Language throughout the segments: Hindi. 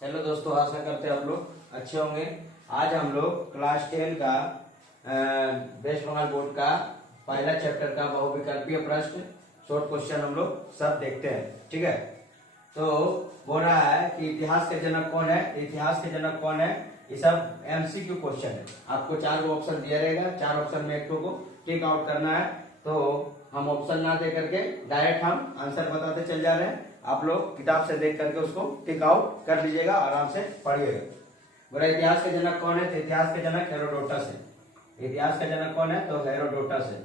हेलो दोस्तों, आशा करते हैं आप लोग अच्छे होंगे। आज हम लोग क्लास 10 का वेस्ट बंगाल बोर्ड का पहला चैप्टर का बहुविकल्पीय प्रश्न शॉर्ट क्वेश्चन हम लोग सब देखते हैं। ठीक है, तो बोल रहा है कि इतिहास के जनक कौन है। इतिहास के जनक कौन है, ये सब एमसीक्यू क्वेश्चन है। आपको 4 ऑप्शन दिया रहेगा, 4 ऑप्शन में एक को टिक आउट करना है। तो हम ऑप्शन ना दे करके डायरेक्ट हम आंसर बताते चल जा रहे हैं। आप लोग किताब से देख करके उसको टिक आउट कर लीजिएगा, आराम से पढ़िएगा। बोला इतिहास के जनक कौन है, तो इतिहास के जनक हेरोडोटस है। इतिहास का जनक कौन है, तो हेरोडोटस है।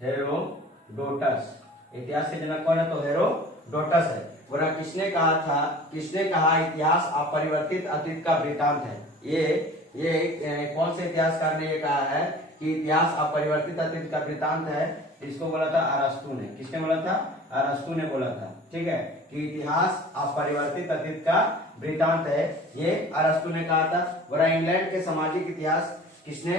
हेरोडोटस इतिहास के जनक कौन है, तो हेरोडोटस है। बोला किसने कहा था, किसने कहा इतिहास अपरिवर्तित अतीत का वृतांत है। ये कौन से इतिहासकार ने ये कहा है कि इतिहास अपरिवर्तित अतीत का वृतांत है। इसको बोला था अरस्तु ने। किसने बोला था, अरस्तु ने बोला था। ठीक है, कि इतिहास अपरिवर्तित अतीत का वृतांत है, ये अरस्तु ने कहा था। बोला इंग्लैंड के सामाजिक इतिहास किसने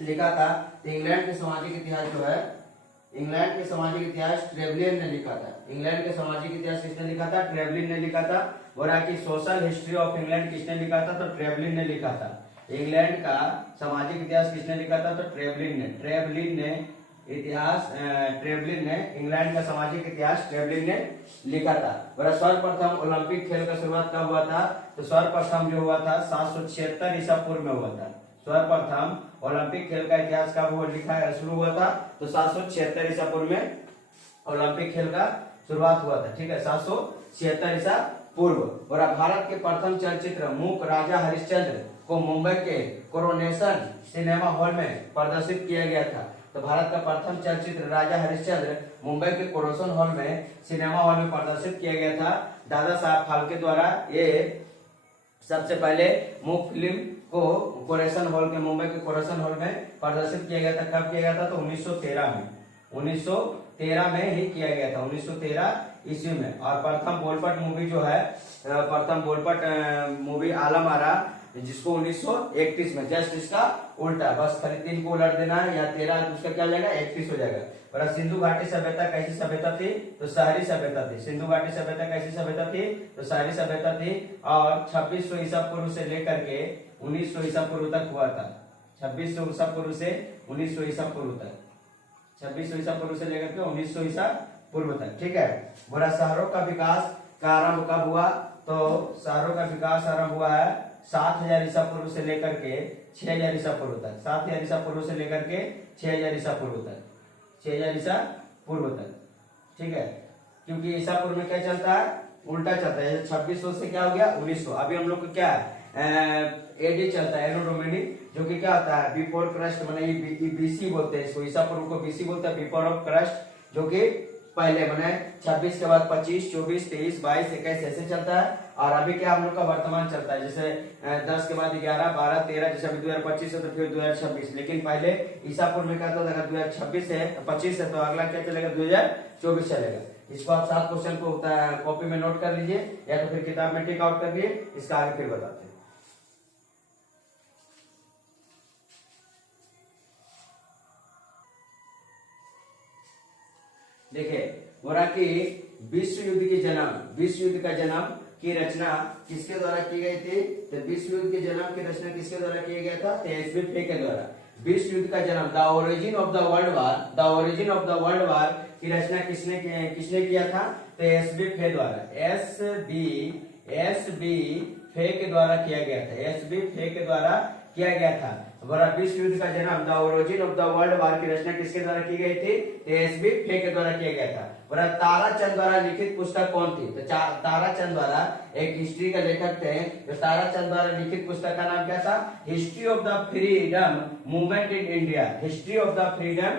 लिखा था, तो इंग्लैंड के सामाजिक इतिहास जो है, इंग्लैंड के सामाजिक इतिहास ट्रेवलियन ने लिखा था। इंग्लैंड के सामाजिक इतिहास किसने लिखा था, ट्रेवलिन ने लिखा था। बोला कि सोशल हिस्ट्री ऑफ इंग्लैंड किसने लिखा था, तो ट्रेवलिन ने लिखा था। इंग्लैंड का सामाजिक इतिहास किसने लिखा था, तो ट्रेवलिन ने इतिहास ट्रेवलिन ने इंग्लैंड का सामाजिक इतिहास ट्रेवलिन ने लिखा था। बोला सर्वप्रथम ओलंपिक खेल का शुरुआत कब हुआ था, तो सर्वप्रथम जो हुआ था 776 ईसा पूर्व में हुआ था। सर्वप्रथम ओलंपिक खेल का इतिहास कब हुआ, लिखा है शुरू हुआ था, तो 776 ईसा पूर्व में ओलंपिक खेल का शुरुआत हुआ था। ठीक है, 776 ईसा पूर्व। और भारत के प्रथम चलचित्र मूक राजा हरिश्चंद्र को मुंबई के कोरोनेशन सिनेमा हॉल में प्रदर्शित किया गया था। तो भारत का प्रथम चलचित्र राजा हरिश्चंद्र मुंबई के कोरोनेशन हॉल में सिनेमा हॉल में प्रदर्शित किया गया था। दादा साहब फाल्के द्वारा ये सबसे पहले मूक फिल्म को कोरेशन हॉल के मुंबई के कोरेशन हॉल में प्रदर्शित किया गया था। कब किया गया था, तो 1913 में। 1913 में ही किया गया था, 1913 ईस्वी में। और प्रथम बोलपट मूवी जो है, प्रथम बोलपट मूवी आलम आरा, जिसको 1931 में, जस्ट इसका उल्टा, बस खाली 3 को उलट देना है, या 13 उसका क्या हो जाएगा, 31 हो जाएगा। और सिंधु घाटी सभ्यता कैसी सभ्यता थी, तो शहरी सभ्यता थी। सिंधु घाटी सभ्यता कैसी सभ्यता थी, तो शहरी सभ्यता थी। और 2600 ईसा पूर्व से लेकर के 1900 ईसा पूर्व तक हुआ था। 2600 ईसा पूर्व से 1900 ईसा पूर्व तक, 2600 ईसा पूर्व से लेकर के 1900 ईसा पूर्व तक। ठीक है, बोला शहरों का विकास का आरंभ कब हुआ, तो शहरों का विकास आरंभ हुआ है 7000 ईसा पूर्व से लेकर के 6000 ईसा पूर्व तक। 7000 ईसा पूर्व से लेकर के 6000 ईसा पूर्व तक, 6000 ईसा पूर्व तक। ठीक है, क्योंकि ईसा पूर्व में क्या चलता है, उल्टा चलता है। 2600 से क्या हो गया, 1900। अभी हम लोग को क्या एडी चलता है, एनो रोमेनी, जो कि क्या होता है, बिफोर क्रस्ट, माने बीसी बोलते हैं इसको। ईसा पूर्व को बीसी बोलते हैं, बिफोर ऑफ क्रस्ट, जो कि पहले बने। 26 के बाद 25, 24, 23, 22, 21 ऐसे चलता है। और अभी क्या हम लोग का वर्तमान चलता है, जैसे 10 के बाद 11, 12, 13, जैसे अभी 2025 है तो फिर 2026। लेकिन पहले ईसा पूर्व में क्या था, अगर 2026 है 25 है तो अगला क्या चलेगा, 2024 चलेगा। इसको आप 7 क्वेश्चन को कॉपी में नोट कर लीजिए, या तो फिर किताब में टिक आउट कर लीजिए। इसका आगे फिर बताते हैं। देखिए, बोला कि विश्व युद्ध का जन्म की रचना किसके द्वारा की गई थी, तो विश्व युद्ध के जन्म की रचना किसके द्वारा किया गया था, तो एसबी फे के द्वारा। विश्व युद्ध का जन्म, the origin of the world war की रचना किसने किया था, तो एसबी फे द्वारा। एसबी फे के द्वारा किया गया था। एसबी फे के द्वारा किया गया था। बोला विश्व युद्ध का जन्म, the origin of the world war की रचना किसके द्वारा की गई थी, तो एसबी फे के द्वारा किया गया था। बोला ताराचंद द्वारा लिखित पुस्तक कौन थी, तो ताराचंद द्वारा, एक हिस्ट्री का लेखक थे, तो ताराचंद द्वारा लिखित पुस्तक का नाम क्या था, history of the freedom movement in India. History of the freedom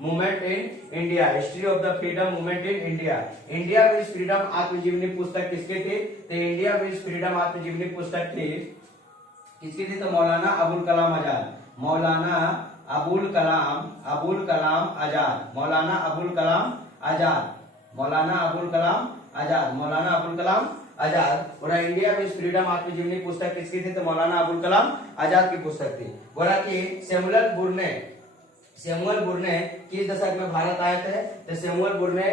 movement in India. History of the freedom movement in India. India means freedom आत्मजीवनी पुस्तक किसकी थी, तो इंडिया मीन्स फ्रीडम आत्मजीवनी पुस्तक थी किसकी थी, तो मौलाना अबुल कलाम आजाद। मौलाना अबुल कलाम आजाद। बोला इंडिया में फ्रीडम आत्मजीवनी पुस्तक किसकी थी, तो मौलाना अबुल कलाम आजाद की पुस्तक थी। बोला कि सैमुअल बुरने किस दशक में भारत आए थे, तो सैमुअल बुरने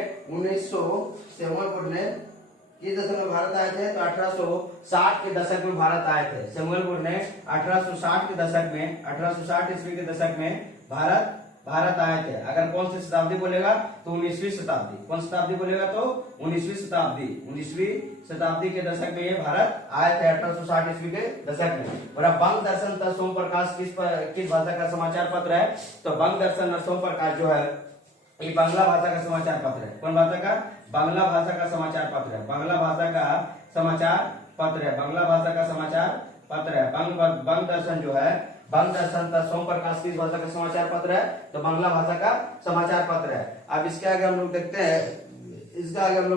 किस दशक में भारत आए थे? तो 1860 के दशक में भारत आए थे। सैमुअल वुड ने 1860 के दशक में 1860 ईस्वी के दशक में भारत आए थे। अगर कौन सी शताब्दी बोलेगा तो 19वीं शताब्दी। कौन शताब्दी बोलेगा तो 19वीं शताब्दी। 19वीं शताब्दी के दशक में ये भारत आए थे 1860 ईस्वी के दशक में। और अब बंग दर्शन तथा सोम प्रकाश किस भाषा का समाचार पत्र है? तो बंग दर्शन और सोम प्रकाश जो है ये बांग्ला भाषा का समाचार पत्र है। कौन भाषा का? बांग्ला भाषा का समाचार पत्र है। बांग्ला भाषा का समाचार पत्र है। बांग्ला भाषा का समाचार पत्र है। बंग दर्शन जो है, बंग दर्शन तथा सोम प्रकाश किस भाषा का समाचार पत्र है? तो बांग्ला भाषा का समाचार पत्र है। अब इसके आगे हम लोग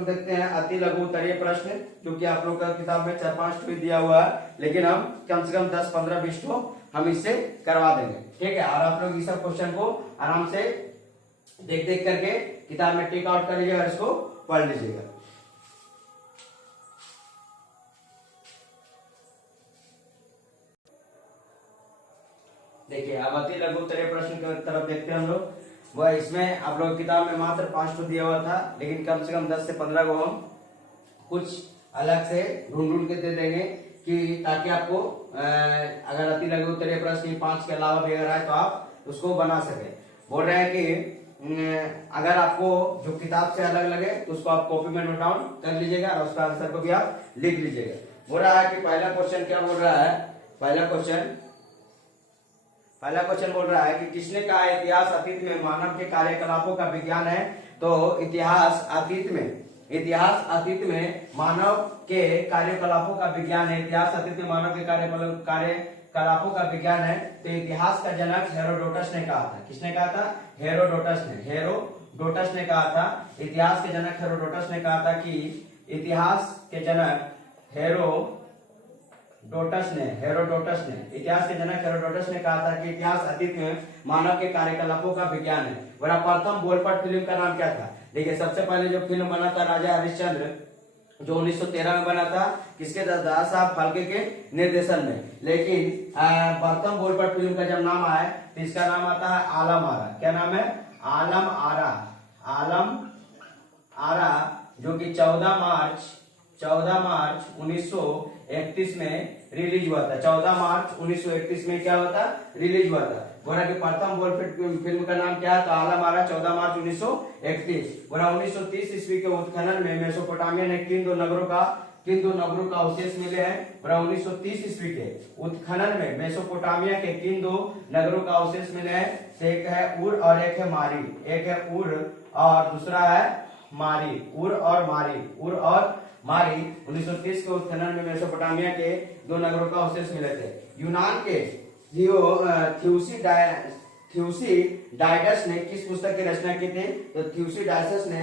देखते हैं अति लघु उत्तरीय प्रश्न, क्योंकि आप लोग का किताब में 4-5 ठो दिया हुआ है, लेकिन हम कम से कम 10-15-20 ठो हम इससे करवा देंगे। ठीक है, और आप लोग इस सब क्वेश्चन को आराम से देख करके किताब में टिक आउट कर लीजिएगा और इसको पढ़ लीजिएगा। देखिए, अब अति लघु उत्तरीय प्रश्न की तरफ देखते हैं हम लोग। वह इसमें आप लोग किताब में मात्र 5 ठो दिया हुआ था, लेकिन कम से कम 10 से 15 को हम कुछ अलग से ढूंढ के दे देंगे, कि ताकि आपको अगर अति लघु उत्तरीय प्रश्न 5 के अलावा भी अगर आए तो आप उसको बना सके। बोल रहे हैं कि अगर आपको जो किताब से अलग लगे तो उसको आप कॉपी में नोट डाउन कर लीजिएगा और उसका आंसर को भी आप लिख लीजिएगा। बोल रहा है कि पहला क्वेश्चन क्या बोल रहा है? पहला क्वेश्चन बोल रहा है कि किसने कहा इतिहास अतीत में मानव के कार्यकलापों का विज्ञान है? तो इतिहास अतीत में मानव के कार्यकलापों का विज्ञान है। इतिहास अतीत में मानव के कार्यकलापों का विज्ञान है। तो इतिहास का जनक हेरोडोटस ने कहा था। किसने कहा था? हेरोडोटस ने कहा था। इतिहास के जनक हेरोडोटस ने कहा था कि इतिहास के जनक हेरोडोटस ने कहा था कि इतिहास अतीत में मानव के कार्यकलापों का विज्ञान है। और प्रथम बोलपट फिल्म का नाम क्या था? देखिए, सबसे पहले जो फिल्म बना था राजा हरिश्चंद्र, जो 1913 में बना था, किसके? दादा साहब फाल्के के निर्देशन में। लेकिन प्रथम बोलपट फिल्म का जब नाम आया तो इसका नाम आता है आलम आरा। क्या नाम है? आलम आरा, जो कि 14 मार्च 1931 में रिलीज हुआ था। 14 मार्च 1931 में क्या हुआ था? रिलीज हुआ था। बोला कि प्रथम बोलपट फिल्म का नाम क्या है? तो आलम आरा, 14 मार्च 1931। बोला 1930 ईस्वी के उत्खनन में मेसोपोटामिया ने किन दो नगरों का अवशेष मिले हैं? बोला 1930 ईस्वी के उत्खनन में मेसोपोटामिया के किन दो नगरों का अवशेष मिले हैं? एक है उर और एक है मारी। एक है उर और दूसरा है मारी। उर और मारी 1930 के उत्खनन में मेसोपोटामिया के दो नगरों का अवशेष मिले थे। यूनान के थ्यूसिडाइडस ने किस पुस्तक की रचना की थी? तो थ्यूसिडाइडस ने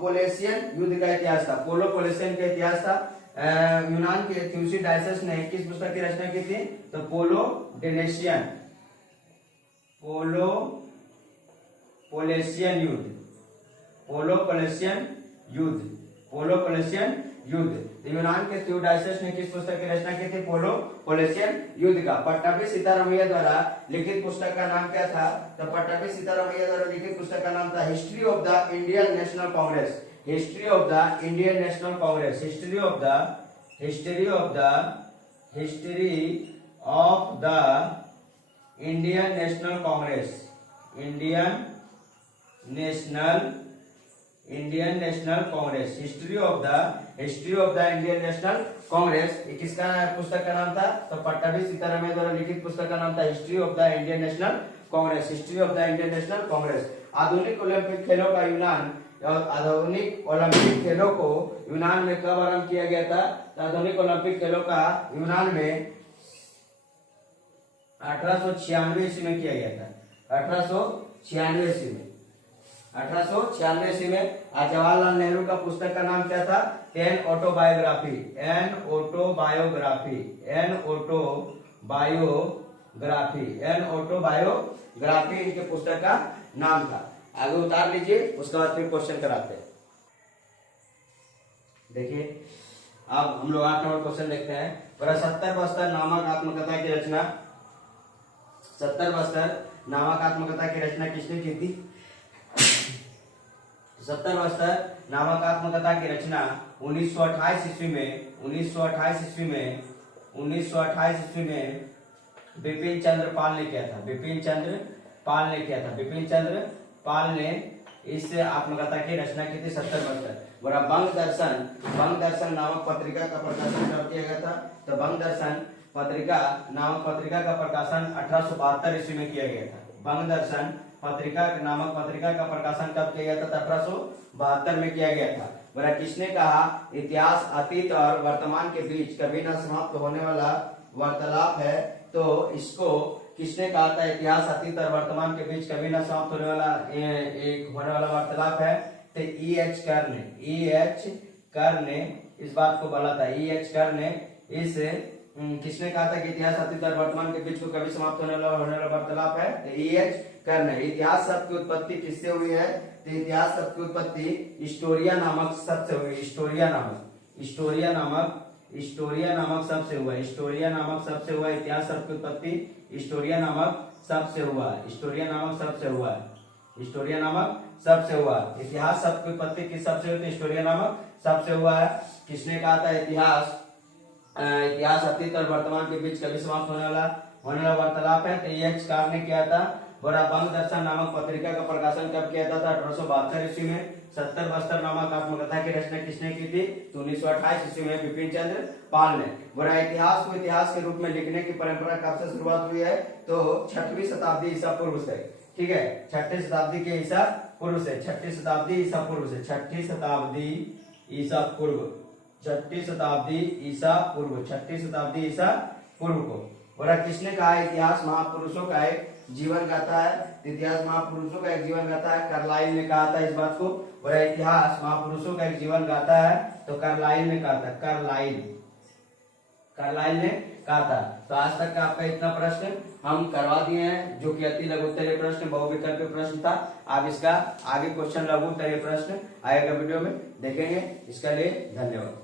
पोलेसियन युद्ध का इतिहास था। पोलेसियन का इतिहास था। यूनान के थ्यूसिडाइडस ने किस पुस्तक की रचना की थी? तो पोलोपोलेसियन युद्ध। यूनान के थ्यूसिडाइडस ने किस पुस्तक की रचना की थी? पोलोपोलेसियन युद्ध का। पट्टाभी सीतारामैया द्वारा लिखित पुस्तक का नाम क्या था? तो पट्टाभी सीतारामैया द्वारा लिखित पुस्तक का नाम था history of the Indian national Congress. History of the Indian national Congress. History of the Indian national Congress. Indian national Congress. History of the Indian national Congress किसका पुस्तक का नाम था? तो पट्टाभी सीतारामैया द्वारा लिखित पुस्तक का नाम था history of the Indian national Congress. History of the Indian national Congress. आधुनिक ओलंपिक खेलों को यूनान में कब आरंभ किया गया था? तो आधुनिक ओलंपिक खेलों का यूनान में 1896 ईस्वी में किया गया था। 1896 ईस्वी में। जवाहरलाल नेहरू का पुस्तक का नाम क्या था? An autobiography. इनके पुस्तक का नाम था। आगे उतार लीजिए, उसके बाद फिर क्वेश्चन कराते हैं। देखिए, अब हम लोग 8 नंबर क्वेश्चन देखते हैं। 70 बस्तर नामक आत्मकथा की रचना 70 बस्तर नामक आत्मकथा की रचना किसने की थी? सत्तर बस्तर नामक आत्मकथा की रचना 1928 ईस्वी में बिपिन चंद्र पाल ने किया था। बिपिन चंद्र पाल ने इस आत्मकथा की रचना की थी 70 बस्तर। बोला बंग दर्शन नामक पत्रिका का प्रकाशन कब किया गया था? तो बंग दर्शन नामक पत्रिका का प्रकाशन 1872 ईस्वी में किया गया था। बंग दर्शन नामक पत्रिका का प्रकाशन कब किया गया था? 1872 में किया गया था। बोला किसने कहा इतिहास अतीत और वर्तमान के बीच कभी न समाप्त होने वाला वार्तालाप है? तो इसको किसने कहा था इतिहास अतीत और वर्तमान के बीच कभी न समाप्त होने वाला वार्तालाप है? तो E.H. कर ने इस बात को बोला था। E.H. कर ने इस किसने कहा था कि इतिहास अतीत और वर्तमान के बीच को कभी समाप्त होने वाला वार्तालाप है? तो E.H. कर ने। इतिहास शब्द की उत्पत्ति किससे हुई है? तो इतिहास शब्द की उत्पत्ति हिस्टोरिया नामक शब्द से हुई। हिस्टोरिया नामक शब्द से हुआ। इतिहास शब्द की उत्पत्ति हिस्टोरिया नामक शब्द से हुआ। इतिहास शब्द की उत्पत्ति किस शब्द से हुई? हिस्टोरिया नामक शब्द से हुआ है। किसने कहा था इतिहास अतीत और वर्तमान के बीच कभी समाप्त होने वाला वार्तालाप है? तो E.H. कर ने किया था। बोला बंग दर्शन नामक पत्रिका का प्रकाशन कब किया था? 1872 ईस्वी में। 70 बस्तर नामक आत्मकथा की रचना किसने की थी? 1928 ईस्वी में बिपिन चंद्र पाल ने। बोला इतिहास को इतिहास के रूप में लिखने की परंपरा कब से शुरुआत हुई है? तो 6वीं शताब्दी ईसा पूर्व से। ठीक है, 6वीं शताब्दी के ईसा पूर्व से। 6वीं शताब्दी ईसा पूर्व को। बोला किसने कहा इतिहास महापुरुषों का एक जीवन गाथा है? इतिहास महापुरुषों का एक जीवन गाथा है। कार्लाइल ने कहा था इस बात को। बोला इतिहास महापुरुषों का एक जीवन गाथा है, तो कार्लाइल ने कहा था। कार्लाइल ने कहा था। तो आज तक का आपका इतना प्रश्न हम करवा दिए हैं, जो कि अति लघु उत्तरीय प्रश्न, बहुविकल्पीय प्रश्न था। आप इसका आगे क्वेश्चन लघु उत्तरीय प्रश्न आएगा वीडियो में देखेंगे। इसके लिए धन्यवाद।